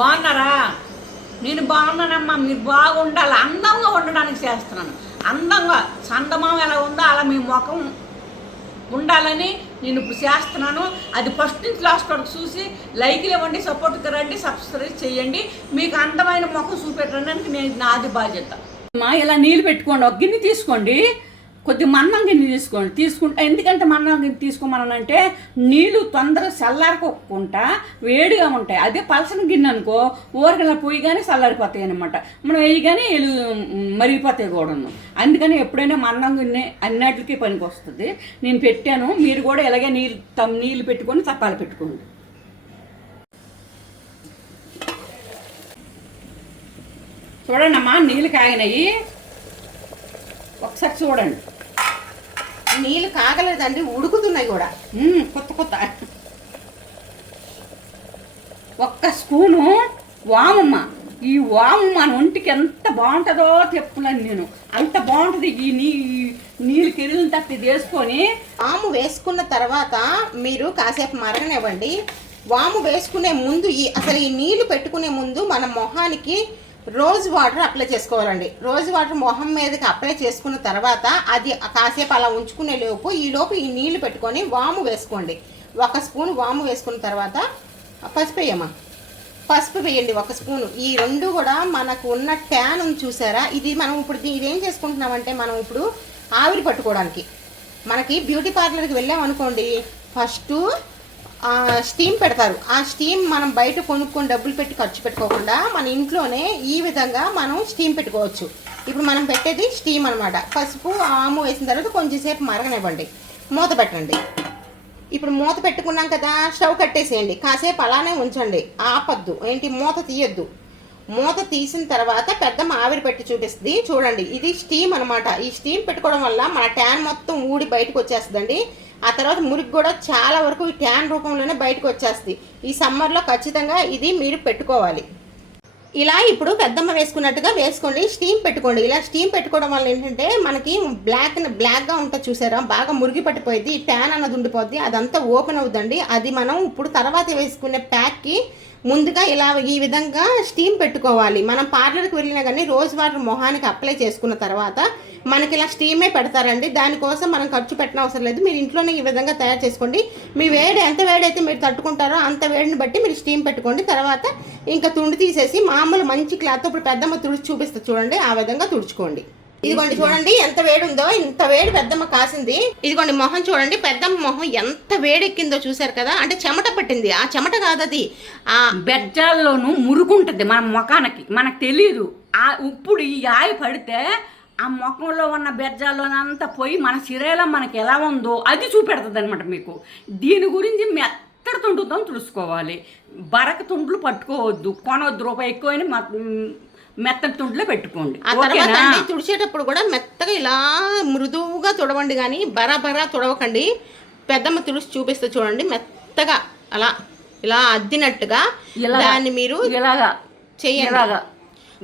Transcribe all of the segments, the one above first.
బాగున్నారా? నేను బాగున్నానమ్మా మీరు బాగుండాలి. అందంగా ఉండడానికి చేస్తున్నాను. అందంగా చందమం ఎలా ఉందో అలా మీ ముఖం ఉండాలని నేను ఇప్పుడు చేస్తున్నాను. అది ఫస్ట్ నుంచి లాస్ట్ వరకు చూసి లైక్లు ఇవ్వండి సపోర్ట్కి రండి సబ్స్క్రైబ్ చేయండి. మీకు అందమైన ముఖం చూపెట్టడానికి నేను నాది బాధ్యత. మా ఇలా నీళ్ళు పెట్టుకోండి ఒక గిన్నె తీసుకోండి. కొద్ది మన్నం గిన్నె తీసుకోండి. తీసుకుంటే ఎందుకంటే మన్నం గిన్నె తీసుకోమనంటే నీళ్ళు తొందరగా చల్లారకోకుండా వేడిగా ఉంటాయి. అదే పలసన గిన్నె అనుకో ఊరగల పోయి కానీ చల్లారిపోతాయి అనమాట మనం వేయగానే ఎలు మరిగిపోతాయి కూడాను. అందుకని ఎప్పుడైనా మన్నం గిన్నె అన్నిటికీ పనికి వస్తుంది నేను పెట్టాను. మీరు కూడా ఇలాగే నీళ్ళు తమ్ నీళ్ళు పెట్టుకొని తప్పాలు పెట్టుకోండి. చూడండి అమ్మా నీళ్ళు కాగినాయి. ఒకసారి చూడండి. నీళ్ళు కాగలేదండి ఉడుకుతున్నాయి కూడా. కొత్త కొత్త. ఒక్క స్పూను వామమ్మ. ఈ వాము మన ఒంటికి ఎంత బాగుంటుందో చెప్పున్నాను నేను. అంత బాగుంటుంది ఈ నీ నీళ్ళు కిరిలిన తప్పి వేసుకొని. వాము వేసుకున్న తర్వాత మీరు కాసేపు మరగనివ్వండి. వాము వేసుకునే ముందు ఈ అసలు ఈ నీళ్ళు పెట్టుకునే ముందు మన మొహానికి రోజ్ వాటర్ అప్లై చేసుకోవాలండి. రోజ్ వాటర్ మొహం మీదకి అప్లై చేసుకున్న తర్వాత అది కాసేపు అలా ఉంచుకునే లోపు ఈ లోపు ఈ నీళ్ళు పెట్టుకొని వాము వేసుకోండి. ఒక స్పూన్ వాము వేసుకున్న తర్వాత పసుపు వేయమ్మా. పసుపు వేయండి ఒక స్పూను. ఈ రెండు కూడా మనకు ఉన్న ట్యాన్ చూసారా? ఇది మనం ఇప్పుడు ఇదేం చేసుకుంటున్నామంటే మనం ఇప్పుడు ఆవిరి పట్టుకోవడానికి. మనకి బ్యూటీ పార్లర్కి వెళ్ళాం అనుకోండి ఫస్ట్ స్టీమ్ పెడతారు. ఆ స్టీమ్ మనం బయట కొనుక్కొని డబ్బులు పెట్టి ఖర్చు పెట్టుకోకుండా మన ఇంట్లోనే ఈ విధంగా మనం స్టీమ్ పెట్టుకోవచ్చు. ఇప్పుడు మనం పెట్టేది స్టీమ్ అనమాట పసుపు ఆము వేసిన తర్వాత కొంచెంసేపు మరగనివ్వండి. మూత పెట్టండి. ఇప్పుడు మూత పెట్టుకున్నాం కదా స్టవ్ కట్టేసేయండి. కాసేపు అలానే ఉంచండి. ఆపద్దు. ఏంటి? మూత తీయొద్దు. మూత తీసిన తర్వాత పెద్ద ఆవిరి పెట్టి చూపిస్తుంది. చూడండి. ఇది స్టీమ్ అనమాట ఈ స్టీమ్ పెట్టుకోవడం వల్ల మన ట్యాన్ మొత్తం ఊడి బయటకు వచ్చేస్తుందండి. ఆ తర్వాత మురికి కూడా చాలా వరకు ఈ ట్యాన్ రూపంలోనే బయటకు వచ్చేస్తుంది ఈ సమ్మర్లో ఖచ్చితంగా ఇది మీరు పెట్టుకోవాలి. ఇలా ఇప్పుడు పెద్దమ్మ వేసుకున్నట్టుగా వేసుకోండి స్టీమ్ పెట్టుకోండి. ఇలా స్టీమ్ పెట్టుకోవడం వల్ల ఏంటంటే మనకి బ్లాక్ బ్లాక్గా ఉంటుంది చూసారా? బాగా మురిగి పట్టిపోయింది ట్యాన్ అన్నది ఉండిపోద్ది అదంతా ఓపెన్ అవుతుందండి అది మనం ఇప్పుడు తర్వాత వేసుకునే ప్యాక్కి ముందుగా ఇలా ఈ విధంగా స్టీమ్ పెట్టుకోవాలి. మనం పార్లర్కి వెళ్ళినా కానీ రోజ్ వాటర్ మొహానికి అప్లై చేసుకున్న తర్వాత మనకి ఇలా స్టీమే పెడతారండి. దానికోసం మనం ఖర్చు పెట్టిన అవసరం లేదు. మీరు ఇంట్లోనే ఈ విధంగా తయారు చేసుకోండి. మీ వేడి ఎంత వేడైతే మీరు తట్టుకుంటారో అంత వేడిని బట్టి మీరు స్టీమ్ పెట్టుకోండి. తర్వాత ఇంకా తుండి తీసేసి మామూలు మంచి క్లాత్ ఇప్పుడు పెద్దమ్మ తుడిచి చూపిస్తా చూడండి. ఆ విధంగా తుడుచుకోండి. ఇదిగోండి చూడండి ఎంత వేడి ఉందో ఇంత వేడి పెద్దమ్మ కాసింది. ఇదిగోండి మొహం చూడండి పెద్దమ్మ మొహం ఎంత వేడెక్కిందో చూసారు కదా. అంటే చెమట పట్టింది. ఆ చెమట కాదు అది. ఆ బెజ్జాల్లోనూ మురుగుంటుంది మన ముఖానికి. మనకు తెలియదు ఆ ఇప్పుడు ఈ ఆయి పడితే ఆ ముఖంలో ఉన్న బెజ్జాల్లోనంతా పోయి మన శరీరం మనకి ఎలా ఉందో అది చూపెడుతుంది అనమాట మీకు. దీని గురించి మెత్తడి తుండుతో తుడుచుకోవాలి బరక తుండ్లు పట్టుకోవద్దు. కొనవద్దు రూపాయి ఎక్కువైనా మె- మెత్తడి తుండ్లో పెట్టుకోండి. ఆ తర్వాత అండి తుడిచేటప్పుడు కూడా మెత్తగా ఇలా మృదువుగా తుడవండి కానీ బరాబరా తుడవకండి. పెద్దమ్మ తుడిచి చూపిస్తే చూడండి మెత్తగా అలా ఇలా అద్దినట్టుగా. దాన్ని మీరు ఇలాగా. చెయ్యండి ఇలాగా.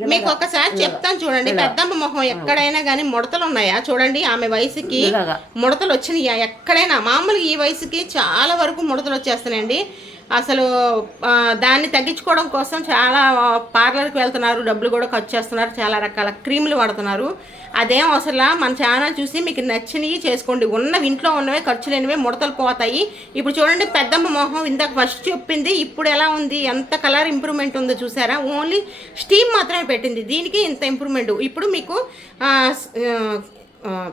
మీకు ఒకసారి చెప్తాను చూడండి. పెద్దమ్మ మొహం ఎక్కడైనా కానీ ముడతలు ఉన్నాయా చూడండి. ఆమె వయసుకి. ముడతలు వచ్చినాయా ఎక్కడైనా. మామూలుగా ఈ వయసుకి చాలా వరకు ముడతలు వచ్చేస్తున్నాయండి. అసలు దాన్ని తగ్గించుకోవడం కోసం చాలా పార్లర్కి వెళ్తున్నారు డబ్బులు కూడా ఖర్చు చేస్తున్నారు చాలా రకాల క్రీములు వాడుతున్నారు. అదేం అసలు మన ఛానల్ చూసి మీకు నచ్చినవి చేసుకోండి. ఉన్నవి ఇంట్లో ఉన్నవే ఖర్చు లేనివే ముడతలు పోతాయి. ఇప్పుడు చూడండి పెద్దమ్మ మొహం ఇందాక ఫస్ట్ చెప్పింది ఇప్పుడు ఎలా ఉంది? ఎంత కలర్ ఇంప్రూవ్మెంట్ ఉందో చూసారా? ఓన్లీ స్టీమ్ మాత్రమే పెట్టింది. దీనికి ఇంత ఇంప్రూవ్మెంట్. ఇప్పుడు మీకు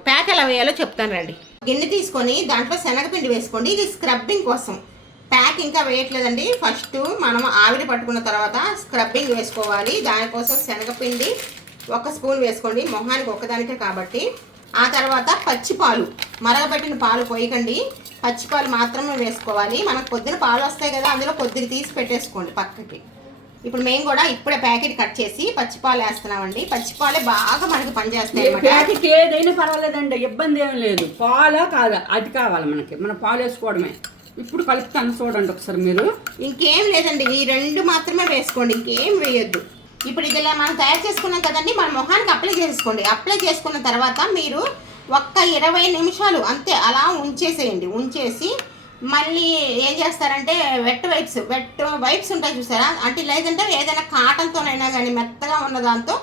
ప్యాక్ ఎలా వేయాలో చెప్తాను రండి. గిన్నె తీసుకొని దాంట్లో శనగపిండి వేసుకోండి. ఇది స్క్రబ్బింగ్ కోసం. ప్యాక్ ఇంకా వేయట్లేదండి. ఫస్ట్ మనం ఆవిరి పట్టుకున్న తర్వాత స్క్రబ్బింగ్ వేసుకోవాలి. దానికోసం శనగపిండి ఒక స్పూన్ వేసుకోండి. మొహానికి ఒక్కదానికే కాబట్టి. ఆ తర్వాత పచ్చిపాలు. మరగబెట్టిన పాలు పోయకండి. పచ్చిపాలు మాత్రమే వేసుకోవాలి. మనకు పొద్దున పాలు వస్తాయి కదా అందులో కొద్దిగా తీసి పెట్టేసుకోండి పక్కకి. ఇప్పుడు మేము కూడా ఇప్పుడే ప్యాకెట్ కట్ చేసి పచ్చిపాలు వేస్తున్నామండి. పచ్చిపాలే బాగా మనకి పనిచేస్తాయి ప్యాకెట్ ఏదైనా పర్వాలేదండి. ఇబ్బంది ఏం లేదు. పాలా కాదా? అది కావాలి మనకి. మన పాలు వేసుకోవడమే. ఇప్పుడు కలుపుతాను చూడండి ఒకసారి మీరు. ఇంకేం లేదండి ఈ రెండు మాత్రమే వేసుకోండి ఇంకేం వేయొద్దు. ఇప్పుడు ఇది ఇలా మనం తయారు చేసుకున్నాం కదండి మన మొహానికి అప్లై చేసుకోండి. అప్లై చేసుకున్న తర్వాత మీరు ఒక్క ఇరవై నిమిషాలు అంతే అలా ఉంచేసేయండి. ఉంచేసి మళ్ళీ ఏం చేస్తారంటే వెట్ వైప్స్ వెట్ వైప్స్ ఉంటాయి చూసారా? అంటే లేదంటే ఏదైనా కాటన్తోనైనా కానీ మెత్తగా ఉన్న దాంతో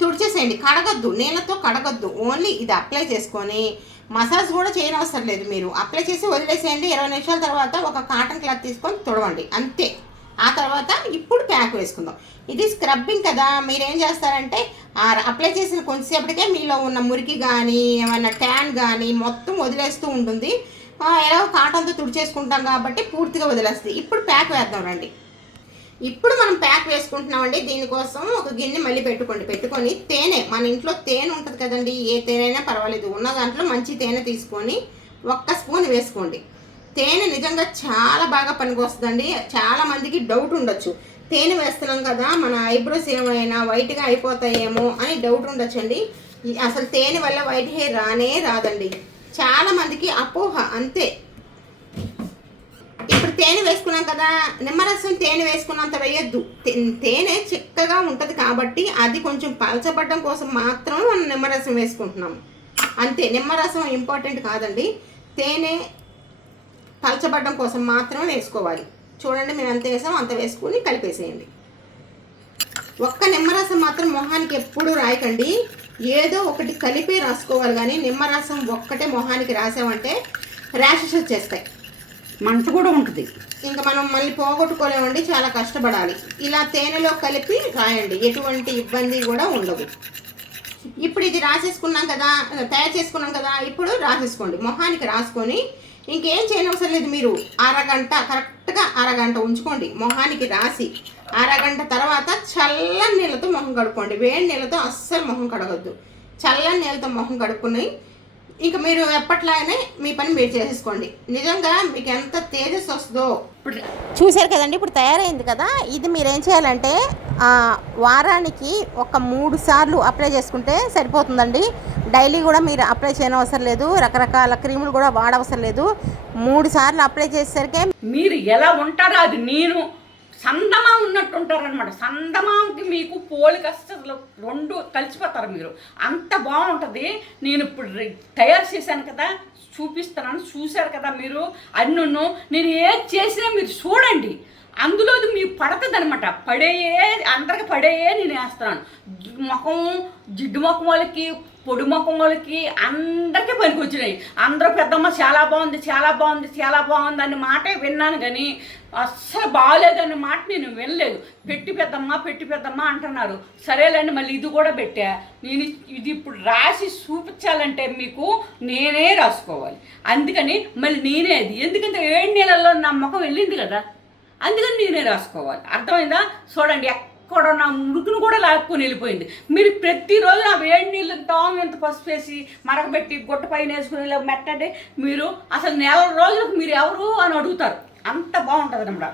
తుడిచేసేయండి. కడగొద్దు నీళ్ళతో కడగొద్దు. ఓన్లీ ఇది అప్లై చేసుకొని మసాజ్ కూడా చేయనవసరం లేదు మీరు. అప్లై చేసి వదిలేసేయండి. ఇరవై నిమిషాల తర్వాత ఒక కాటన్ క్లాత్ తీసుకొని తుడవండి. అంతే. ఆ తర్వాత ఇప్పుడు ప్యాక్ వేసుకుందాం. ఇది స్క్రబ్బింగ్ కదా. మీరేం చేస్తారంటే ఆ అప్లై చేసిన కొంతసేపటికే మీలో ఉన్న మురికి కానీ ఏమైనా ట్యాన్ కానీ మొత్తం వదిలేస్తూ ఉంటుంది. ఎలా కాటన్తో తుడిచేసుకుంటాం కాబట్టి పూర్తిగా వదిలేస్తుంది. ఇప్పుడు ప్యాక్ వేద్దాం రండి. ఇప్పుడు మనం ప్యాక్ వేసుకుంటున్నామండి. దీనికోసం ఒక గిన్నె మళ్ళీ పెట్టుకోండి. పెట్టుకొని తేనె మన ఇంట్లో తేనె ఉంటుంది కదండి. ఏ తేనె అయినా పర్వాలేదు. ఉన్న దాంట్లో మంచి తేనె తీసుకొని ఒక్క స్పూన్ వేసుకోండి. తేనె నిజంగా చాలా బాగా పనికొస్తుందండి. చాలా మందికి డౌట్ ఉండొచ్చు. తేనె వేస్తున్నాం కదా మన ఐబ్రోస్ ఏమైనా వైట్గా అయిపోతాయేమో అని డౌట్ ఉండొచ్చండి. అసలు తేనె వల్ల వైట్ హెయిర్ రానే రాదండి. చాలా మందికి అపోహ అంతే. తేనె వేసుకున్నాం కదా నిమ్మరసం తేనె వేసుకున్నంత వేయొద్దు. తేనె చిక్కగా ఉంటుంది కాబట్టి అది కొంచెం పలచబడ్డం కోసం మాత్రం మనం నిమ్మరసం వేసుకుంటున్నాం. అంతే నిమ్మరసం ఇంపార్టెంట్ కాదండి. తేనె పలచబడ్డం కోసం మాత్రమే వేసుకోవాలి. చూడండి మేము అంత వేసాం అంత వేసుకుని కలిపేసేయండి. ఒక్క నిమ్మరసం మాత్రం మొహానికి ఎప్పుడూ రాయకండి. ఏదో ఒకటి కలిపి రాసుకోవాలి కానీ నిమ్మరసం ఒక్కటే మొహానికి రాసామంటే ర్యాషెస్ వచ్చేస్తాయి. మనసు కూడా ఉంటుంది. ఇంకా మనం మళ్ళీ పోగొట్టుకోలేమండి చాలా కష్టపడాలి. ఇలా తేనెలో కలిపి రాయండి ఎటువంటి ఇబ్బంది కూడా ఉండదు. ఇప్పుడు ఇది రాసేసుకున్నాం కదా తయారు చేసుకున్నాం కదా ఇప్పుడు రాసేసుకోండి. మొహానికి రాసుకొని ఇంకేం చేయనవసరం లేదు మీరు. అరగంట కరెక్ట్గా అరగంట ఉంచుకోండి. మొహానికి రాసి అరగంట తర్వాత చల్లని నీళ్ళతో మొహం కడుక్కోండి. వేడి నీళ్ళతో అస్సలు మొహం కడగొద్దు. చల్లని నీళ్ళతో మొహం కడుక్కుని ఇంకా మీరు ఎప్పట్లాగానే మీ పని మీరు చేసేసుకోండి. నిజంగా మీకు ఎంత తేజస్ వస్తుందో. ఇప్పుడు చూశారు కదండి ఇప్పుడు తయారైంది కదా. ఇది మీరు ఏం చేయాలంటే ఆ, వారానికి ఒక మూడు సార్లు అప్లై చేసుకుంటే సరిపోతుందండి. డైలీ కూడా మీరు అప్లై చేయనవసరం లేదు. రకరకాల క్రీములు కూడా వాడవసరం లేదు. మూడు సార్లు అప్లై చేసేసరికి మీరు ఎలా ఉంటారో అది నేను సందమా ఉన్నట్టు ఉంటారనమాట సందమాకి మీకు పోలిక అసలు రెండు కలిసిపోతారు మీరు. అంత బాగుంటుంది. నేను ఇప్పుడు తయారు చేశాను కదా చూపిస్తున్నాను చూశారు కదా మీరు. అన్నును నేను ఏది చేసినా మీరు చూడండి. అందులో మీకు పడుతుంది అనమాట పడేయే అందరికి పడేయే నేను వేస్తున్నాను. ముఖం జిడ్డు ముఖం వాళ్ళకి పొడి ముఖం వాళ్ళకి అందరికీ పనికొచ్చినాయి. అందరూ పెద్దమ్మ చాలా బాగుంది చాలా బాగుంది చాలా బాగుంది అనే మాటే విన్నాను కానీ అస్సలు బాగాలేదనే మాట నేను వినలేదు. పెట్టి పెద్దమ్మ పెట్టి పెద్దమ్మ అంటున్నారు. సరేలేండి మళ్ళీ ఇది కూడా పెట్టా. నేను ఇది ఇప్పుడు రాసి చూపించాలంటే మీకు నేనే రాసుకోవాలి. అందుకని మళ్ళీ నేనే అది. ఎందుకంటే ఏడు నెలల్లో నా ముఖం వెళ్ళింది కదా. అందుకని నేనే రాసుకోవాలి. అర్థమైందా? చూడండి ఎక్కడ నా ముడుకును కూడా లాక్కొని వెళ్ళిపోయింది. మీరు ప్రతిరోజు ఆ వేడి నీళ్ళు తాము ఎంత పసుపు వేసి మరగబెట్టి గుట్ట పైన వేసుకుని ఇలా మెట్టండి మీరు అసలు నెల రోజులకు మీరు ఎవరు అని అడుగుతారు. అంత బాగుంటుంది అన్నమాట.